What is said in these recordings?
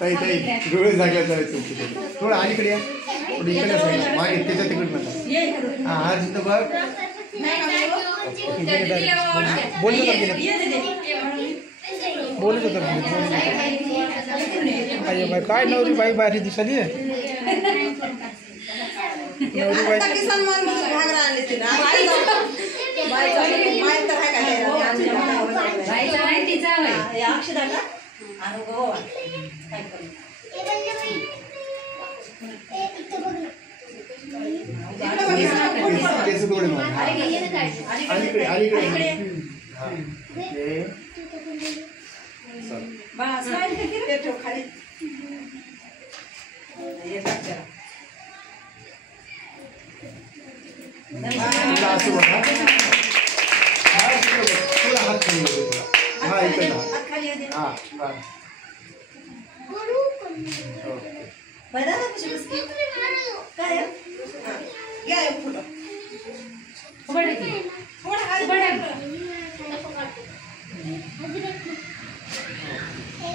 ताई ताई डोळे झाकल्या चालायचं थोडं अलीकडे या थोडं इकडे सांगा मागे त्याच्या तिकडे नका हां हा जिथं बघ बोललो बोलत होतं अरे बाई काय नवरी बाई बारी दिसाली नवरी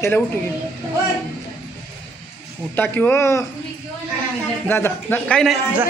त्याला उठू उठा कि हो जा जा काही नाही जा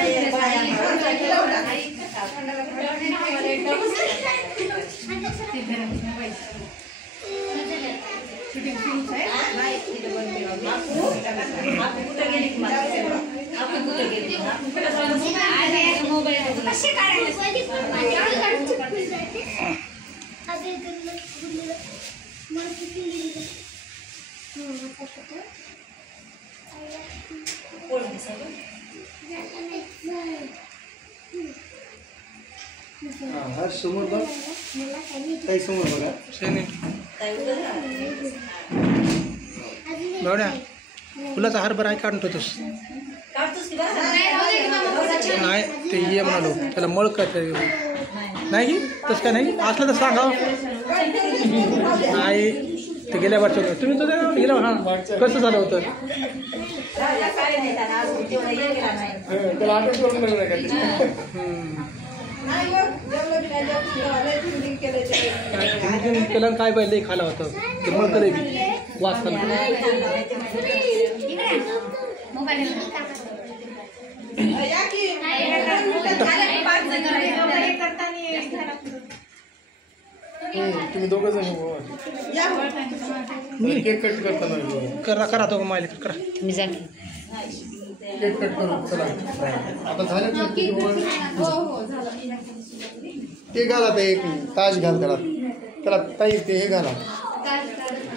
हर समोर बघ काही समोर बघा गवड्या फुलाचा हार बरं आहे काढून ठेवतोस नाही ते ये म्हणालो त्याला मळ काय नाही तसं काय नाही असलं तर सांगा नाही ते गेल्या वर्षात तुम्ही तर गेल्या हां कसं झालं होतं त्याला आठवण करून केलं काय पाहिजे खाला होतं ते मळकले बी वाचताना तुम्ही दोघं जण केक कट करताना करा करा तो मायले करा मी जा केक कट करू चला आता झालं ते घाला ते एक ताज घाल त्याला त्याला ताई ते हे घाला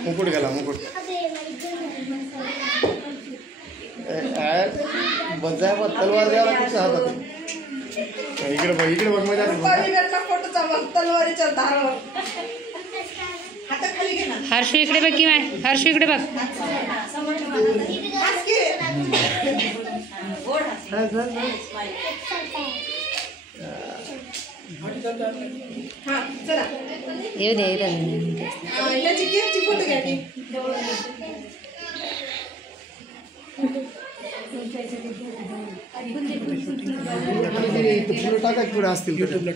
मुकुट घाला मुकुट बजाय मग तलवार द्यायला कुठच्या हातात इकडे बघ मजा तलवारीच्या धारावर हर्षू इकडे बघ की हर्षू इकडे बघ येऊ दे फोटो घ्या फुलं टाका किंवा असतील छोटे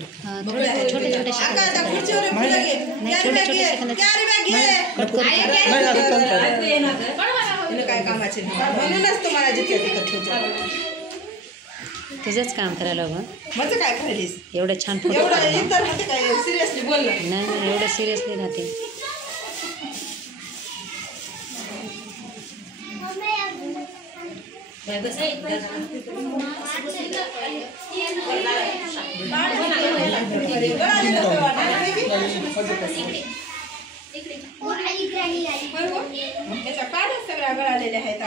काय कामाचे म्हणूनच तुम्हाला जिथे तुझंच काम करायला हवं माझं काय करायलीस एवढं छान फोटो एवढं काय सिरियसली बोल नाही एवढं सिरियसली राहते सगळ्या गळालेल्या आहेत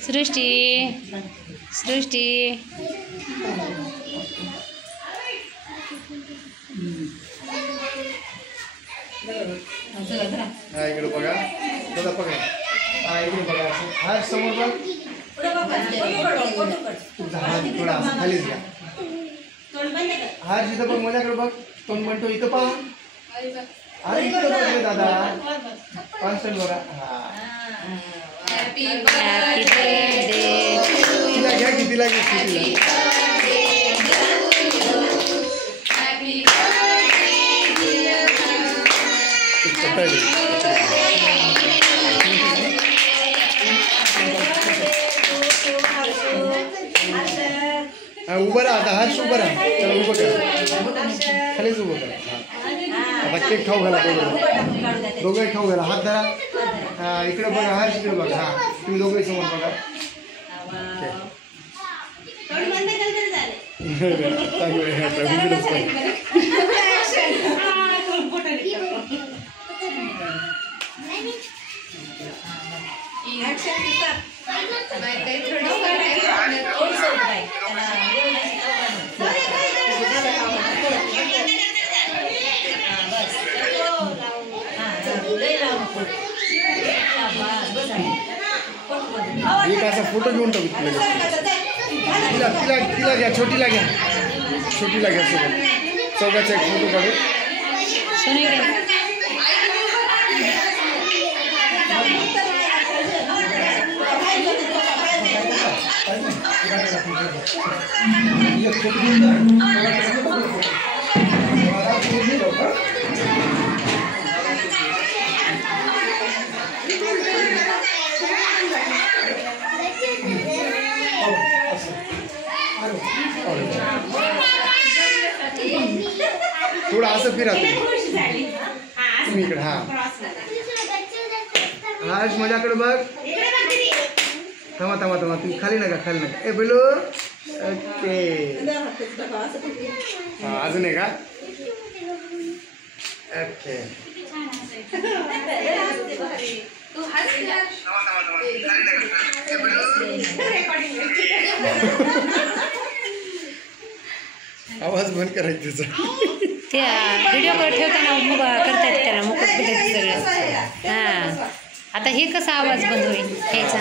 सृष्टी सृष्टी इकडे बघा दादा बघा इकडे बघा हा समोर बघ थोडा असं खालीच घ्या. हर्ष इथं बघ, माझ्याकडे बघ, तोंड म्हणतो इथं पहा. अरे इथं बघ रे दादा, कॉन्स्टंट बघा. हॅपी बर्थडे तिला घ्या की, तिला घ्या की, तिला. उभं राहा आता. हर्ष उभं राहा. चला उभं करा, खालीच उभं करा. आता केक खाऊ घाला दोघंही खाऊ घाला. हात धरा. हा इकडे बघा, हर्ष इकडे बघा. हा तुम्ही दोघंही समोर बघा. चांगलं आहे आता इकडेच पाहिजे. एक असा फोटो घेऊन टाकू तिला. तिला तिला तिला घ्या, छोटीला घ्या, छोटीला घ्या सोबत. चौघाचा एक फोटो काढू. थोडं असं फिरा तुम्ही इकडे. हा हर्ष माझ्याकडे बघ. थांबा थांबा थांबा, तुम्ही खाली नका, खाली नका. ए बोलो. ओके. हा अजून आहे का? ओके. आवाज बंद करायचा त्याचा. त्या व्हिडिओ ठेवताना मग करतायत त्याला मुकुट बिटायचं सगळं. हां आता हे कसा आवाज बंद होईल ह्याचा?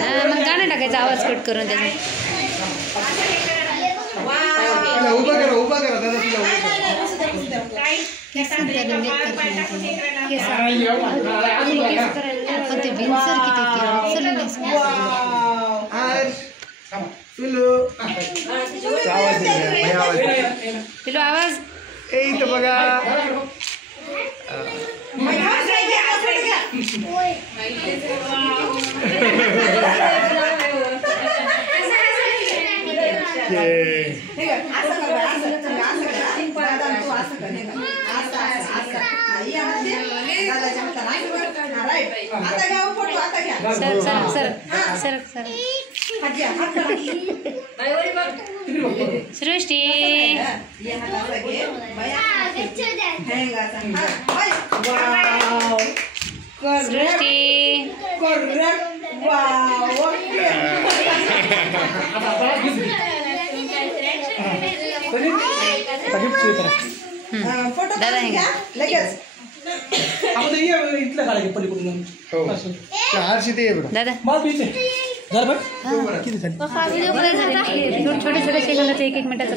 हां मग गाणं टाकायचा आवाज कट करून त्याचा. तिला उभा करा, उभा करा दादा, तिला उभा करा. आवाज पिलो आवाज ए इथं बघा. Sir sir sir sir sir Srushti Srushti दादा लगेच हर्ष इथे ये बघा. दादा किती झाली? छोटे छोटे सेकंदाचं 1-1 मिनिटाचं